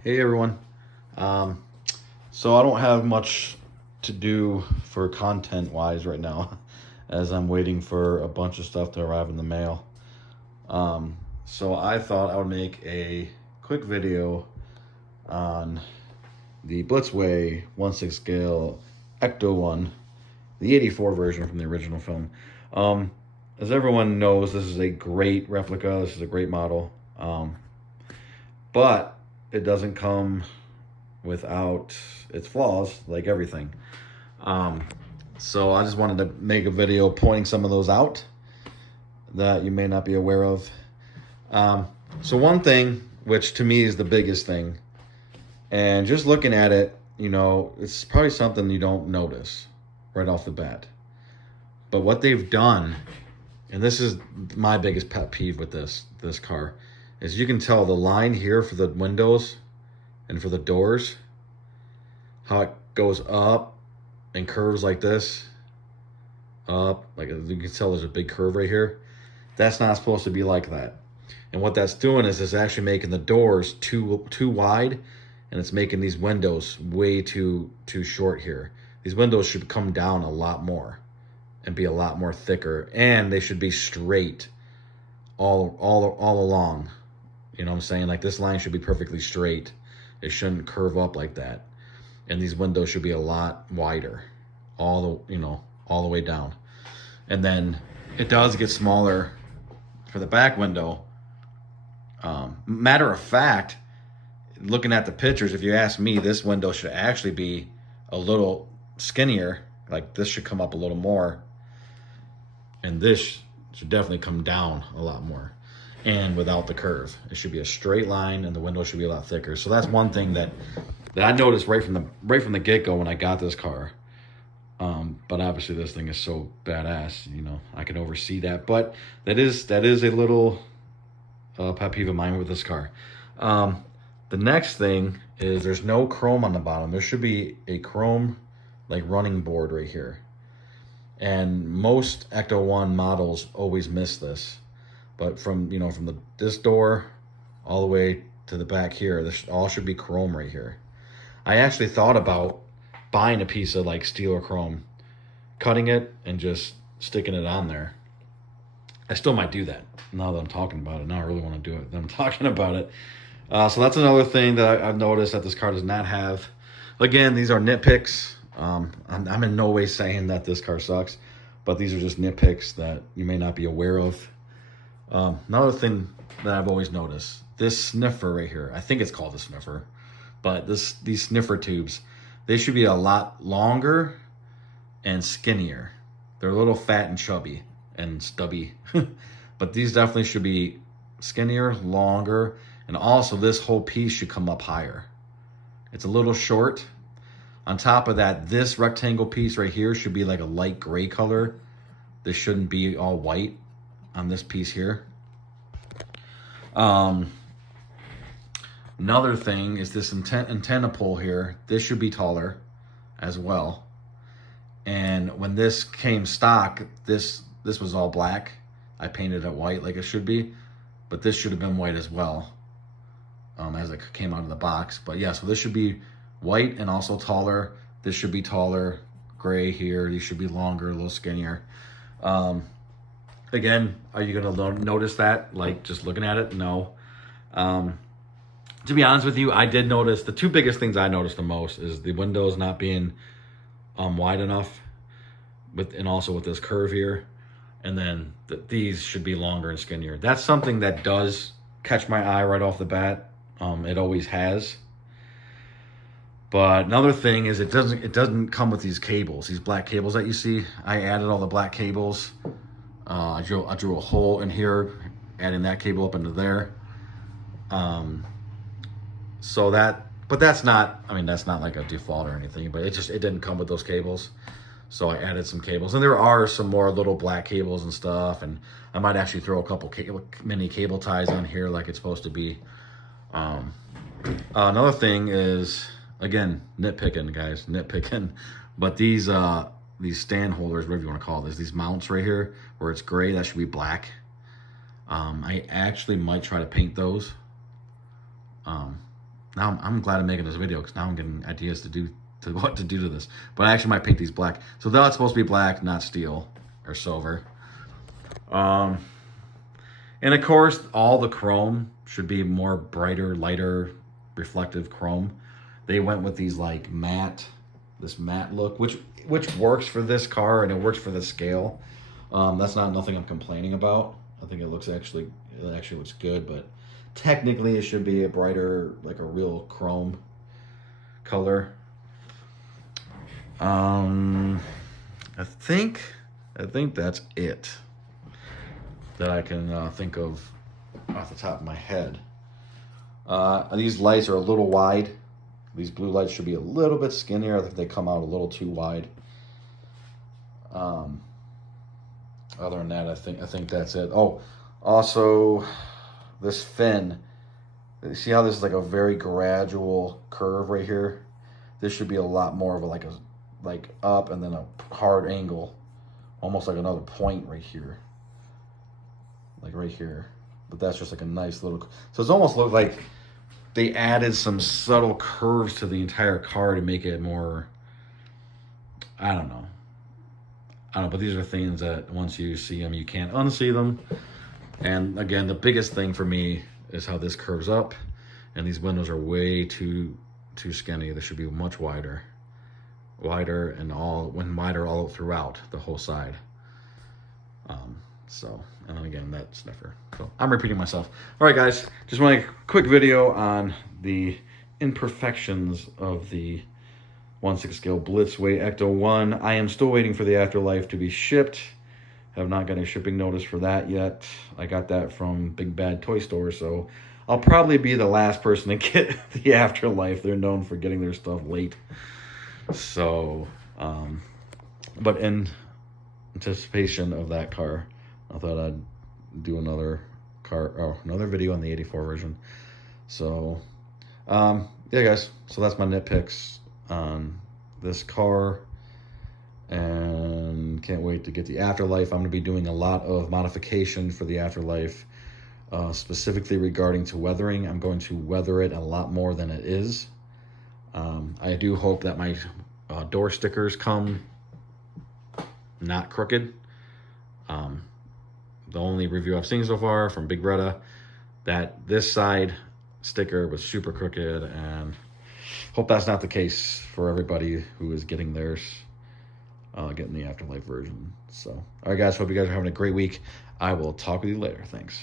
Hey everyone. So I don't have much to do for content wise right now as I'm waiting for a bunch of stuff to arrive in the mail. So I thought I would make a quick video on the Blitzway 1/6 scale Ecto one, the 84 version from the original film. Um, as everyone knows, this is a great replica. This is a great model. But it doesn't come without its flaws, like everything. Um, so I just wanted to make a video pointing some of those out that you may not be aware of. So one thing, which to me is the biggest thing, and just looking at it, it's probably something you don't notice right off the bat. But what they've done, and this is my biggest pet peeve with this car, is you can tell the line here for the windows and for the doors, how it goes up and curves like this, up, like you can tell there's a big curve right here. That's not supposed to be like that. And what that's doing is it's actually making the doors too wide, and it's making these windows way too short here. These windows should come down a lot more and be a lot more thicker, and they should be straight all along. You know what I'm saying? Like this line should be perfectly straight. It shouldn't curve up like that. And these windows should be a lot wider, all the way down. And then it does get smaller for the back window. Matter of fact, looking at the pictures, if you ask me, this window should actually be a little skinnier. Like this should come up a little more, and this should definitely come down a lot more. And without the curve, it should be a straight line, and the window should be a lot thicker. So that's one thing that I noticed right from the get-go when I got this car. But obviously this thing is so badass, I can oversee that. But that is a little pet peeve of mine with this car. The next thing is there's no chrome on the bottom. There should be a chrome like running board right here. And most Ecto 1 models always miss this. But from this door all the way to the back here, this all should be chrome right here. I actually thought about buying a piece of like steel or chrome, cutting it and just sticking it on there. I still might do that now that I'm talking about it. Now I really want to do it. I'm talking about it. So that's another thing that I've noticed that this car does not have. Again, these are nitpicks. I'm in no way saying that this car sucks, but these are just nitpicks that you may not be aware of. Another thing that I've always noticed, this sniffer right here, I think it's called a sniffer, but these sniffer tubes, they should be a lot longer and skinnier. They're a little fat and chubby and stubby, but these definitely should be skinnier, longer, and also this whole piece should come up higher. It's a little short. On top of that, this rectangle piece right here should be like a light gray color. This shouldn't be all white on this piece here. Another thing is this antenna pole here. This should be taller as well. And when this came stock, this was all black. I painted it white like it should be, but this should have been white as well, as it came out of the box. But yeah, so this should be white and also taller. This should be taller, gray here. These should be longer, a little skinnier. Again, are you gonna notice that, like just looking at it? No. To be honest with you, I did notice the two biggest things I noticed the most is the windows not being wide enough, and also with this curve here, and then these should be longer and skinnier. That's something that does catch my eye right off the bat. It always has. But another thing is it doesn't come with these cables, these black cables that you see. I added all the black cables. I drew a hole in here, adding that cable up into there. But that's not like a default or anything, but it didn't come with those cables. So I added some cables, and there are some more little black cables and stuff, and I might actually throw a couple mini cable ties on here like it's supposed to be. Another thing is, again, nitpicking, guys, nitpicking, but these stand holders, whatever you want to call this, these mounts right here, where it's gray, that should be black. I actually might try to paint those. Not now I'm glad I'm making this video because now I'm getting ideas to what to do to this. But I actually might paint these black. So that's supposed to be black, not steel or silver. And of course, all the chrome should be more brighter, lighter, reflective chrome. They went with these like this matte look, which works for this car and it works for the scale. That's not nothing I'm complaining about. I think it actually looks good, but technically it should be a brighter, like a real chrome color. I think that's it that I can think of off the top of my head. These lights are a little wide. These blue lights should be a little bit skinnier. I think they come out a little too wide. Other than that, I think that's it. Oh, also this fin. See how this is like a very gradual curve right here? This should be a lot more of a like up and then a hard angle, almost like another point right here, like right here. But that's just like a nice little. So it's almost looked like they added some subtle curves to the entire car to make it more. I don't know, but these are things that once you see them, you can't unsee them. And again, the biggest thing for me is how this curves up, and these windows are way too skinny. They should be much wider and wider all throughout the whole side. And then again, that sniffer. So I'm repeating myself. All right, guys, just want a quick video on the imperfections of the 1/6 scale Blitzway Ecto 1. I am still waiting for the afterlife to be shipped. Have not got a shipping notice for that yet. I got that from Big Bad Toy Store, so I'll probably be the last person to get the afterlife. They're known for getting their stuff late. So, but in anticipation of that car, I thought I'd do another video on the 84 version. So, yeah, guys. So that's my nitpicks on this car. And can't wait to get the afterlife. I'm going to be doing a lot of modification for the afterlife, specifically regarding to weathering. I'm going to weather it a lot more than it is. I do hope that my door stickers come not crooked. The only review I've seen so far from Big Bretta, that this side sticker was super crooked, and hope that's not the case for everybody who is getting theirs. Getting the afterlife version. So, all right, guys, hope you guys are having a great week. I will talk with you later. Thanks.